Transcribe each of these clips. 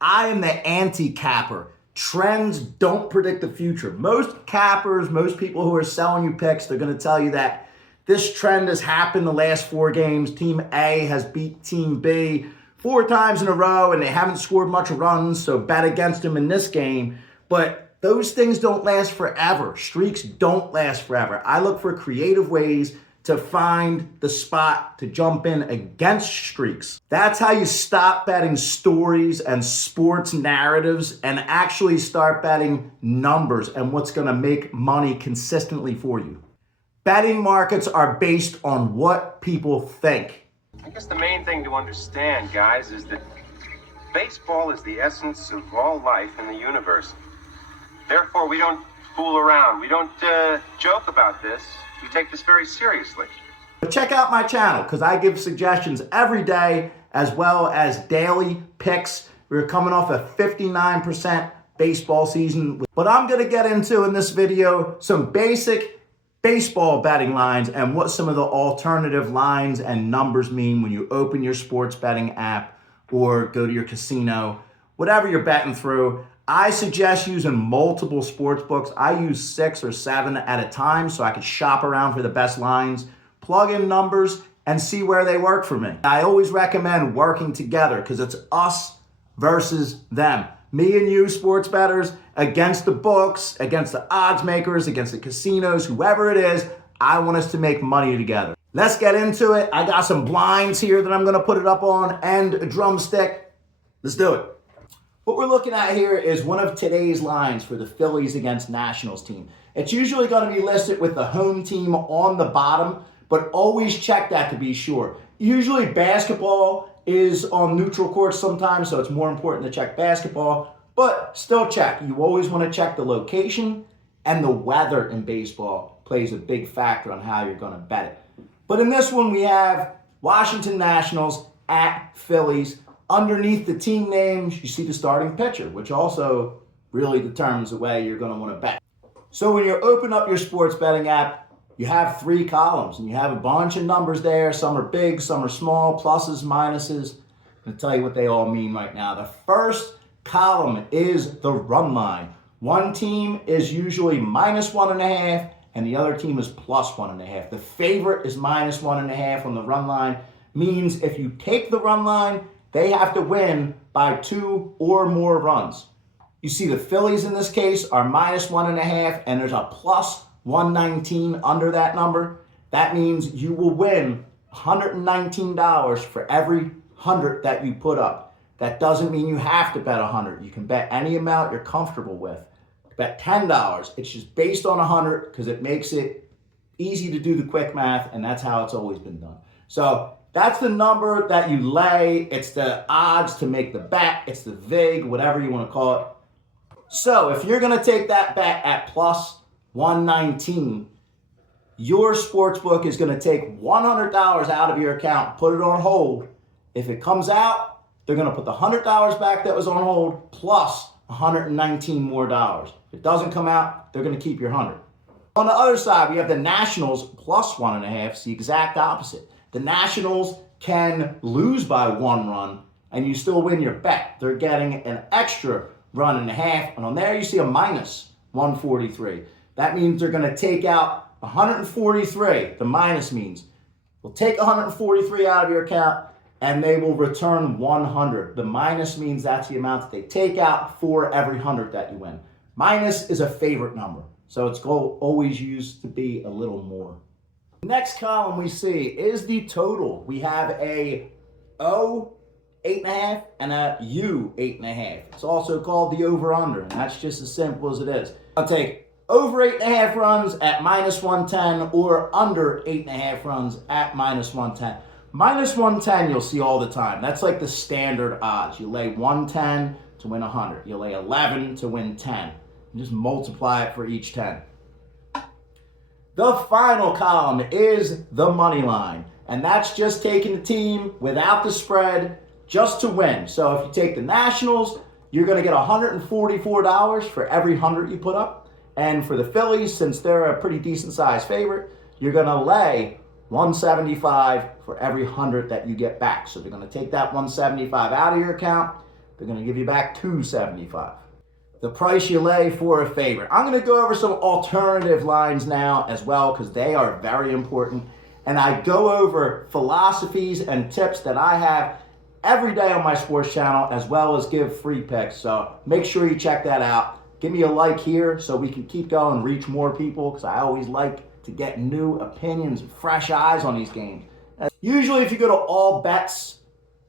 I am the anti-capper. Trends don't predict the future. Most cappers, most people who are selling you picks, they're going to tell you that this trend has happened the last 4 games. Team A has beat Team B 4 times in a row, and they haven't scored much runs, so bet against them in this game. But those things don't last forever. Streaks don't last forever. I look for creative ways to find the spot to jump in against streaks. That's how you stop betting stories and sports narratives and actually start betting numbers and what's going to make money consistently for you. Betting markets are based on what people think. I guess the main thing to understand, guys, is that baseball is the essence of all life in the universe. Therefore, we don't fool around. We don't joke about this. We take this very seriously. But check out my channel because I give suggestions every day as well as daily picks. We're coming off a 59% baseball season. But I'm going to get into in this video some basic baseball betting lines and what some of the alternative lines and numbers mean when you open your sports betting app or go to your casino, whatever you're betting through. I suggest using multiple sports books. I use 6 or 7 at a time so I can shop around for the best lines, plug in numbers, and see where they work for me. I always recommend working together because it's us versus them. Me and you, sports bettors, against the books, against the odds makers, against the casinos, whoever it is. I want us to make money together. Let's get into it. I got some blinds here that I'm going to put it up on and a drumstick. Let's do it. What we're looking at here is one of today's lines for the Phillies against Nationals team. It's usually going to be listed with the home team on the bottom, but always check that to be sure. Usually basketball is on neutral courts sometimes, so it's more important to check basketball, but still check. You always want to check the location, and the weather in baseball plays a big factor on how you're going to bet it. But in this one, we have Washington Nationals at Phillies. Underneath the team names, you see the starting pitcher, which also really determines the way you're going to want to bet. So when you open up your sports betting app, you have 3 columns, and you have a bunch of numbers there. Some are big, some are small, pluses, minuses. I'm going to tell you what they all mean right now. The first column is the run line. One team is usually -1.5, and the other team is +1.5. The favorite is -1.5 on the run line. Means if you take the run line, they have to win by 2 or more runs. You see the Phillies in this case are -1.5, and there's a +119 under that number. That means you will win $119 for every 100 that you put up. That doesn't mean you have to bet 100. You can bet any amount you're comfortable with. Bet $10. It's just based on 100 because it makes it easy to do the quick math, and that's how it's always been done. So that's the number that you lay. It's the odds to make the bet. It's the vig, whatever you want to call it. So if you're going to take that bet at +119, your sportsbook is going to take $100 out of your account, put it on hold. If it comes out, they're going to put the $100 back that was on hold plus $119 more dollars. If it doesn't come out, they're going to keep your 100. On the other side, we have the Nationals +1.5. It's the exact opposite. The Nationals can lose by 1 run, and you still win your bet. They're getting an extra 1.5, and on there you see a -143. That means they're going to take out 143. The minus means they'll take 143 out of your account, and they will return 100. The minus means that's the amount that they take out for every 100 that you win. Minus is a favorite number, so it's always used to be a little more. Next column we see is the total. We have a O 8.5 and a U 8.5. It's also called the over-under, and that's just as simple as it is. I'll take over 8.5 runs at -110 or under 8.5 runs at -110. -110 you'll see all the time. That's like the standard odds. You lay 110 to win 100. You lay 11 to win 10. You just multiply it for each 10. The final column is the money line, and that's just taking the team without the spread just to win. So if you take the Nationals, you're going to get $144 for every 100 you put up. And for the Phillies, since they're a pretty decent sized favorite, you're going to lay $175 for every 100 that you get back. So they're going to take that $175 out of your account, they're going to give you back $2.75. The price you lay for a favorite. I'm going to go over some alternative lines now as well because they are very important. And I go over philosophies and tips that I have every day on my sports channel, as well as give free picks. So make sure you check that out. Give me a like here so we can keep going, reach more people, because I always like to get new opinions and fresh eyes on these games. Usually if you go to all bets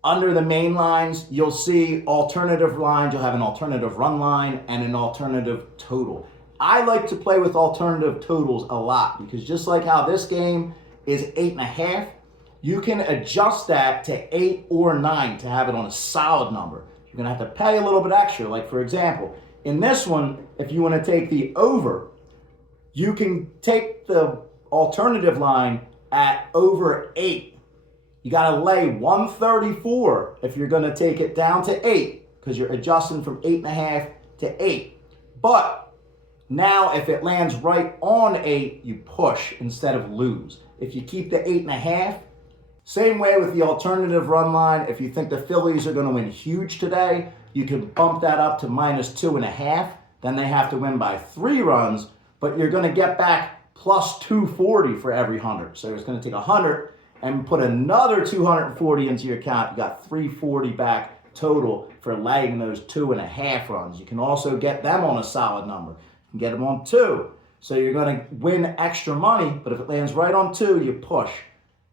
under the main lines, you'll see alternative lines. You'll have an alternative run line and an alternative total. I like to play with alternative totals a lot because just like how this game is 8.5, you can adjust that to 8 or 9 to have it on a solid number. You're gonna have to pay a little bit extra. Like for example, in this one, if you wanna take the over, you can take the alternative line at over 8. You gotta lay 134 if you're gonna take it down to 8 because you're adjusting from 8.5 to 8. But now if it lands right on 8, you push instead of lose. If you keep the 8.5, same way with the alternative run line. If you think the Phillies are going to win huge today, you can bump that up to -2.5. Then they have to win by 3 runs, but you're going to get back plus 240 for every 100. So it's going to take 100 and put another 240 into your account. You got 340 back total for laying those 2.5 runs. You can also get them on a solid number. You can get them on 2. So you're going to win extra money, but if it lands right on 2, you push.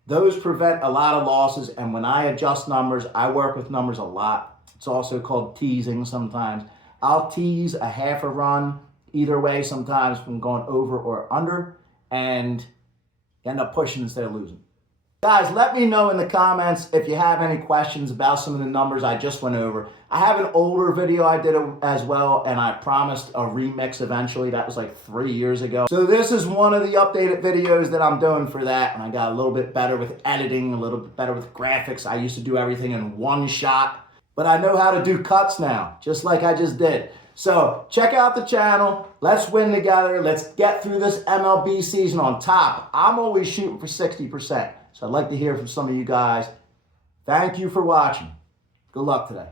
Those prevent a lot of losses, and when I adjust numbers, I work with numbers a lot. It's also called teasing sometimes. I'll tease a half a run either way sometimes from going over or under, and end up pushing instead of losing. Guys, let me know in the comments if you have any questions about some of the numbers I just went over. I have an older video I did as well, and I promised a remix eventually. That was like 3 years ago. So this is one of the updated videos that I'm doing for that, and I got a little bit better with editing, a little bit better with graphics. I used to do everything in one shot, but I know how to do cuts now, just like I just did. So check out the channel. Let's win together. Let's get through this MLB season on top. I'm always shooting for 60%. So I'd like to hear from some of you guys. Thank you for watching. Good luck today.